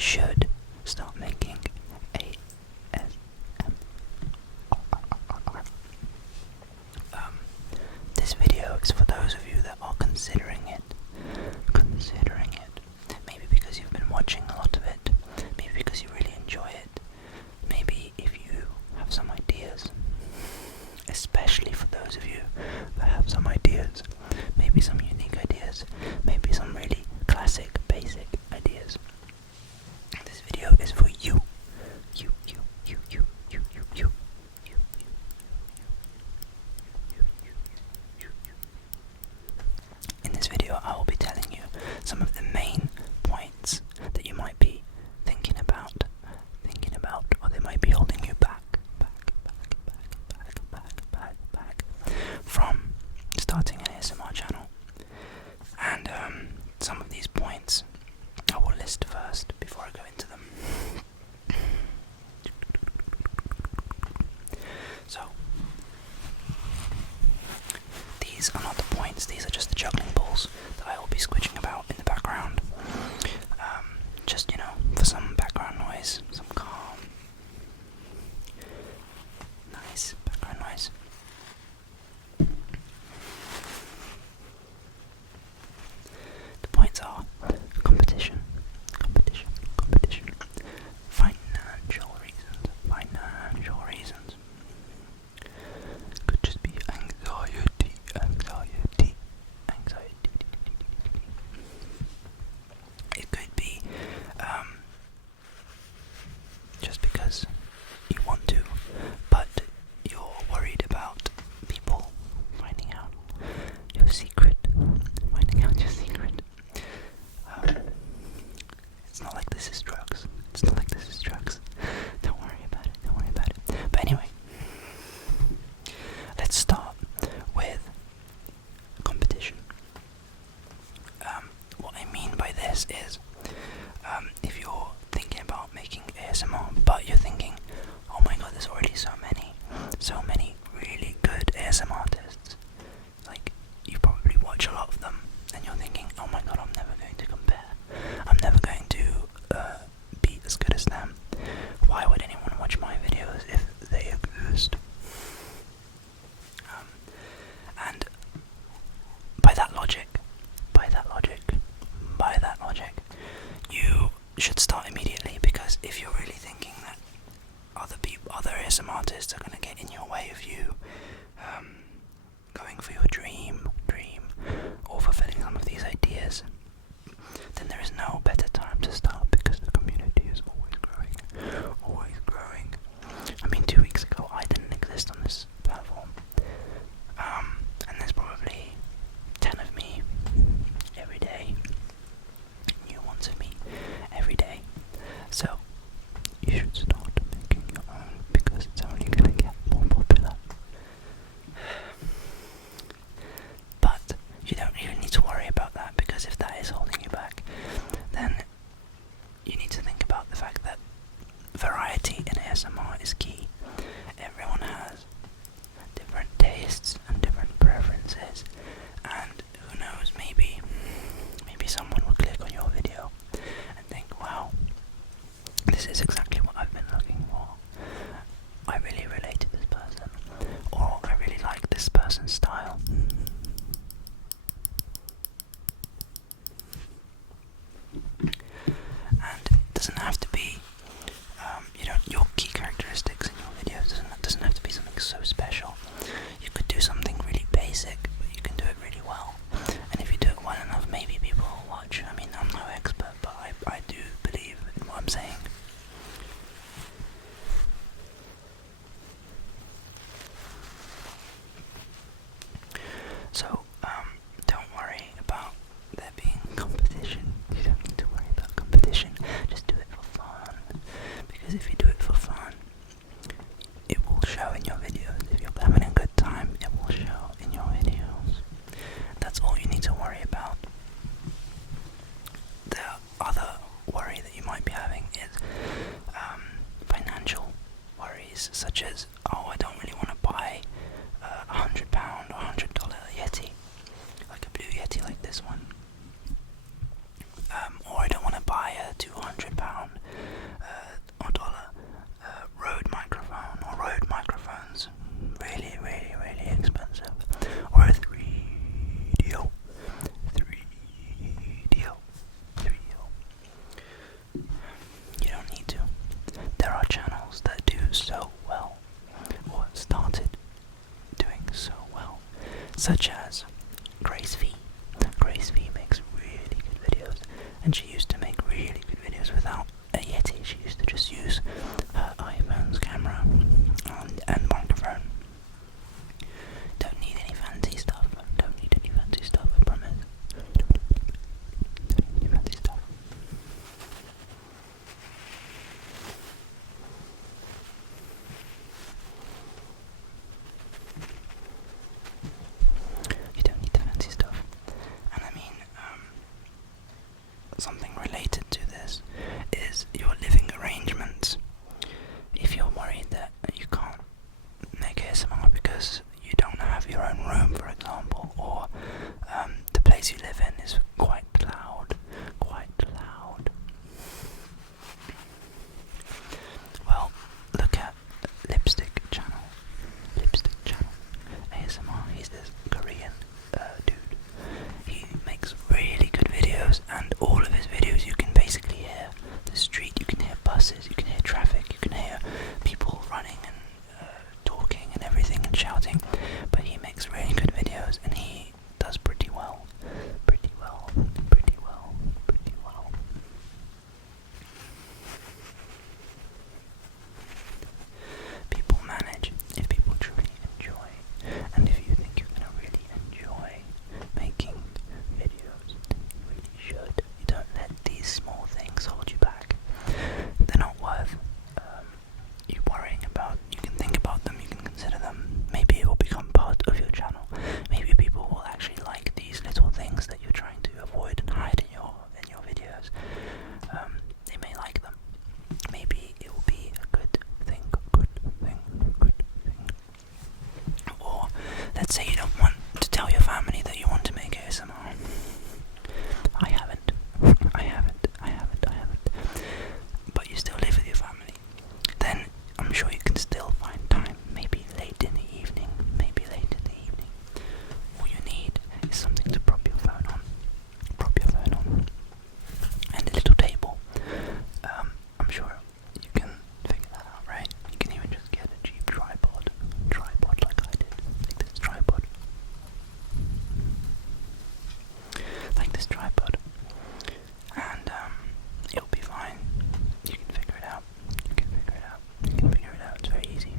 should start making ASMR. This video is for those of you that are considering it. Maybe because you've been watching a lot of it. Maybe because you really enjoy it. Maybe if you have some ideas. Especially for those of you that have some ideas. Maybe some unique ideas. Maybe some really classic, basic ideas. This video is for you. You. In this video, I will be telling you some of the main points that you might be thinking about, or they might be holding you back from starting an ASMR channel. And some of these points I will list first before I go into them. So, these are not the points, these are just the juggling balls that I will be squidging about in the background. Just, for some background noise, some calm, nice background noise. The points are competition, financial reasons, could just be anxiety. It could be just because you want to, but you're worried about people finding out your secret. It's not like this is drugs. Don't worry about it. But anyway, let's start with competition. What I mean by this is, if you're thinking about making ASMR, but you're thinking, oh my god, there's already so many really good ASMR artists. Like, you probably watch a lot of them, and you're thinking, oh my god, I'm never going to compare. I'm never going to be as good as them. Why would anyone watch my videos if they exist? And by that logic, you should start immediately, because if you're really thinking that other ASMR artists are going to get in your way of you going for your dream, or fulfilling some of these ideas, then there is no better time to start, because the community is always growing. I mean, 2 weeks ago I didn't exist on this platform, and there's probably 10 of me every day, new ones of me every day. So you should start making your own, because it's only gonna get more popular. But you don't really need to worry about that, because if that is holding you back, then you need to think about the fact that variety in ASMR is key. Everyone has different tastes and different preferences, and who knows, maybe someone will click on your video and think, wow, this is exactly what I've been looking for. I really relate to this person, or I really like this person's style. And it doesn't have to be, your key characteristics in your video such as Grace V. Grace V makes really good videos, and she used to make really good videos without a Yeti. She used to just use her iPhone's camera and microphone. Don't need any fancy stuff. Don't need any fancy stuff, I promise. Don't need any fancy stuff. You don't need the fancy stuff. And I mean, something related to this is your living arrangements. If you're worried that you can't make ASMR because you don't have your own room, for example, or the place you live in is quite loud, well, look at Lipstick Channel. ASMR. He's this Korean dude. He makes really good videos, and all of his videos you can basically hear the street, you can hear buses, you can hear traffic, you can hear people running and talking and everything and shouting, but he makes really good videos and he does pretty well. People manage if people truly enjoy, and if you think you're going to really enjoy making videos, then you really should. You don't let these small things hold you back. They're not worth you worrying about. You can think about them, you can consider them. Maybe it will become part of your channel. Maybe people will actually like these little things that you're trying to avoid and hide in your videos. They may like them. Maybe it will be a good thing. Or let's say you don't want to tell your family that you want to make ASMR. I haven't. But you still live with your family. Then I'm sure you can still find time, maybe late in the evening. All you need is something to prop your phone on. And a little table. I'm sure you can figure that out, right? You can even just get a cheap tripod like I did. Like this tripod. And it'll be fine. You can figure it out. It's very easy.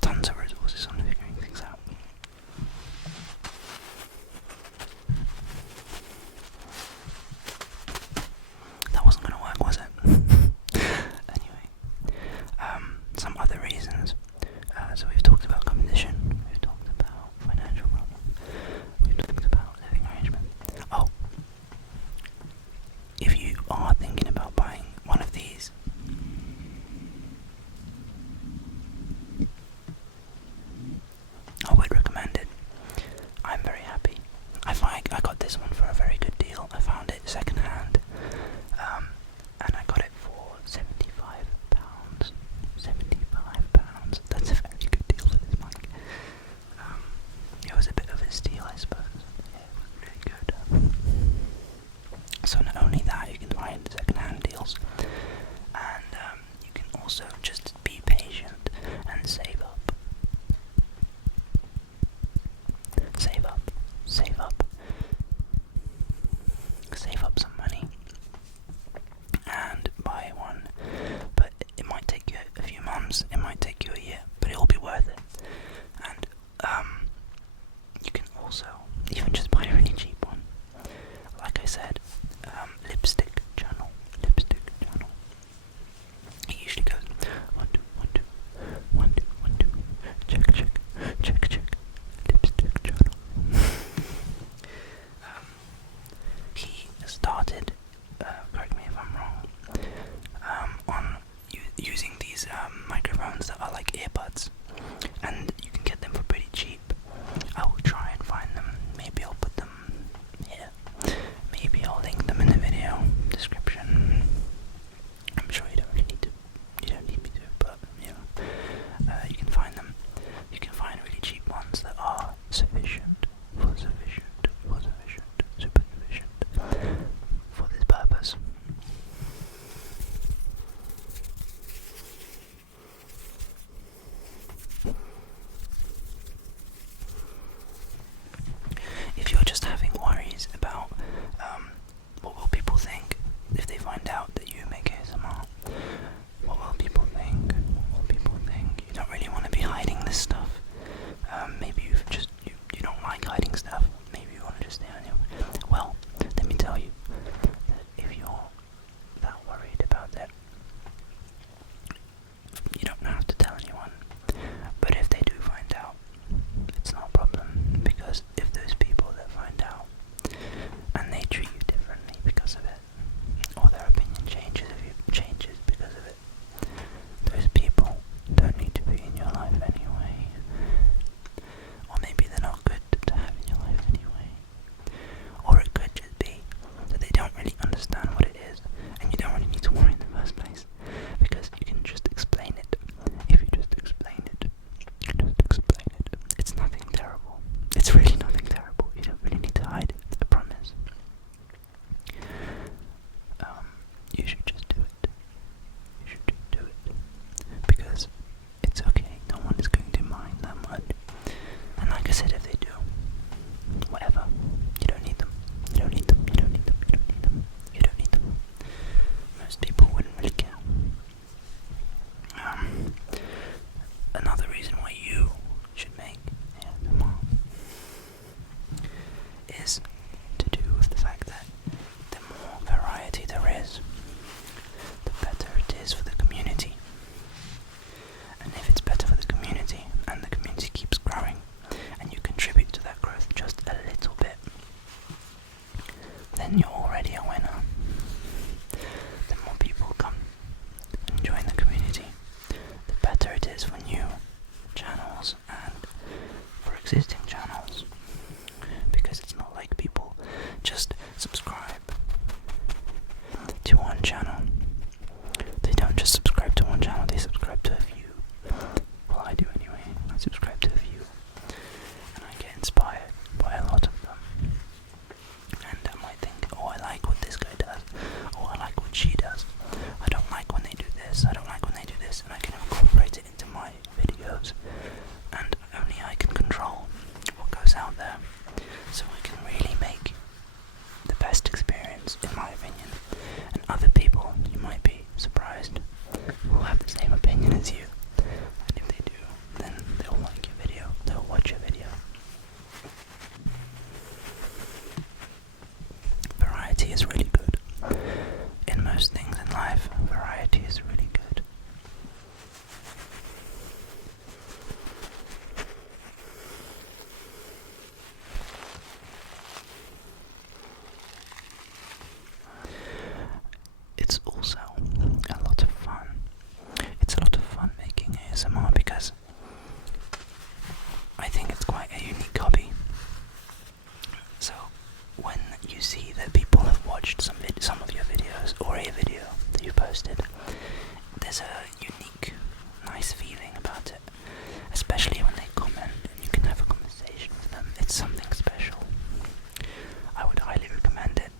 Tons of resources on figuring things out. That wasn't going to work, was it? Anyway, some other reasons. So we've talked about competition, we've talked about financial problems, we've talked about living arrangement. Oh, if you are thinking about buying one of these, I would recommend it. I'm very happy. I got this one for a very good deal. I found it second hand, and I got it for £75. That's a very good deal for this mic. It was a bit of a steal, I suppose. Yeah, it was really good. So not only that, you can find second hand deals, and you can also just be patient and save up. Save up some money and buy one, but it might take you a few months, it might take you a year, but it will be worth it. And you can also even just buy a really cheap one. Like I said, Lipstick Channel. It usually goes 1, 2, 1, 2, 1, 2, 1, 2, check. Lipstick Channel. He started, correct me if I'm wrong, on using these microphones that are like earbuds, and you can get them for pretty cheap. I will try and find them. Maybe I'll put them here. Maybe I'll link them in the video description. I'm sure you don't need me to, but you know, you can find them. You can find really cheap ones that are super sufficient for this purpose. is to do with the fact that the more variety there is, the better it is for the community. And if it's better for the community, and the community keeps growing, and you contribute to that growth just a little bit, then you're already a winner. The more people come and join the community, the better it is for new channels and for existing channels, because it's not like people just subscribe to one channel. They don't just subscribe to one channel, they subscribe to a few. Well, I do anyway. I subscribe to a few, and I get inspired by a lot of them. And I might think, oh, I like what this guy does, or I like what she does. I don't like when they do this, I don't like when they do this, and I can incorporate it into my videos. And only I can control what goes out there, so I can really make the best experience, in my opinion. And other people, you might be surprised, will have the same opinion as you. And if they do, then they'll like your video, they'll watch your video. Variety is really good. In most things in life, variety is really good. It's also a lot of fun. It's a lot of fun making ASMR because I think it's quite a unique hobby. So when you see that people have watched some of your videos, or a video that you posted, there's a unique, nice feeling about it, especially when they comment and you can have a conversation with them. It's something special. I would highly recommend it.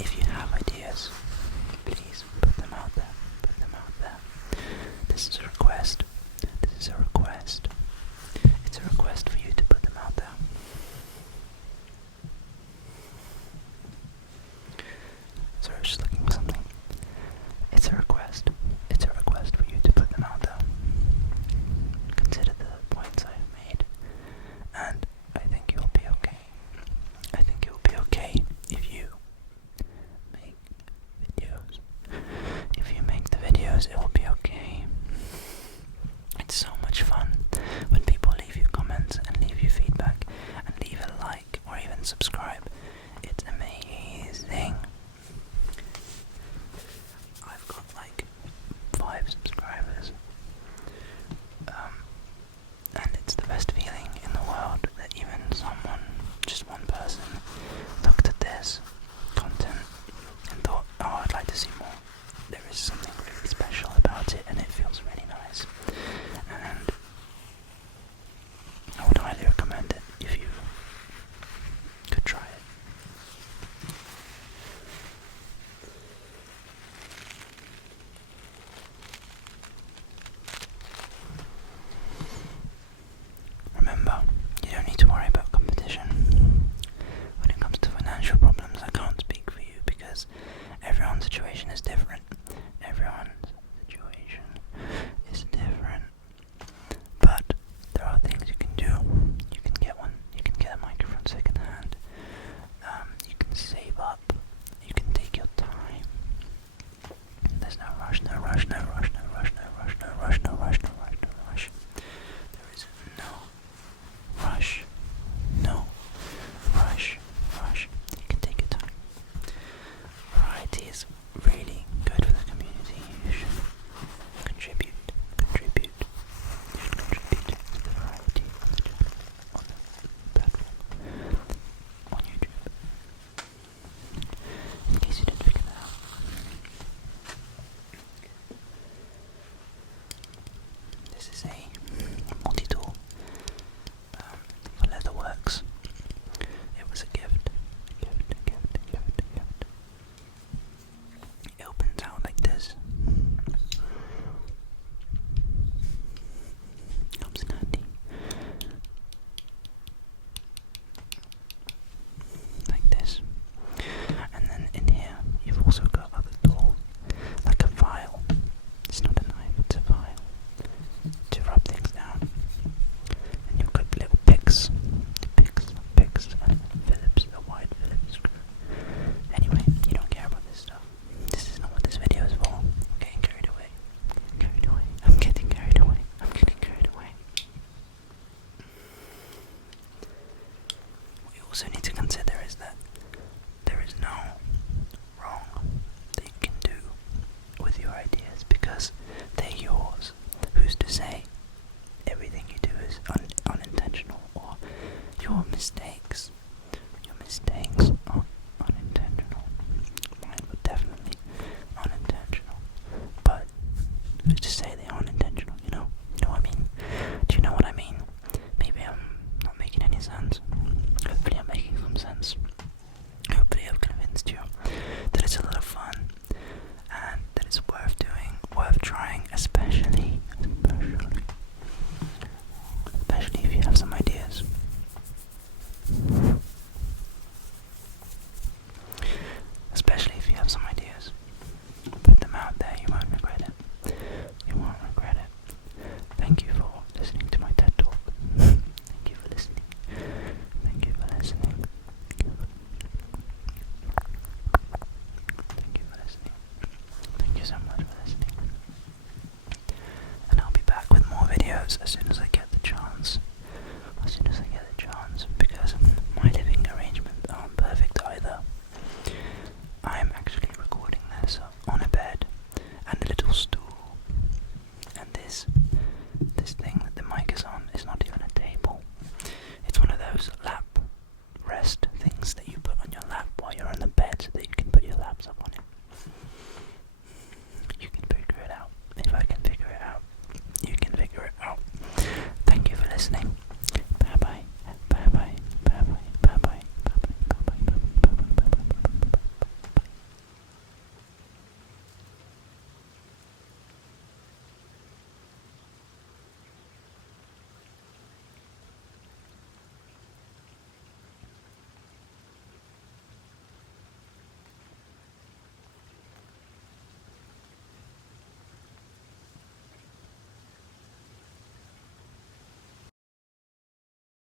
If you have ideas, please put them out there. Put them out there. This is a request. This is a request. It's a request for you to put them out there. Sorry, I was just looking for something. It's a request. It's a request for you to put them out there. Consider the points I have made, and I think you'll be okay. I think you'll be okay if you make videos. If you make the videos, it will be okay. It's so much fun when people leave you comments and leave you feedback and leave a like or even subscribe. It's amazing. I've got like 5 subscribers, and it's the best feeling in the world that even someone, just one person, looked at this content and thought, oh, I'd like to see more. There is something really special about it, and it feels really nice, and I would highly recommend it if you could try it. also need to consider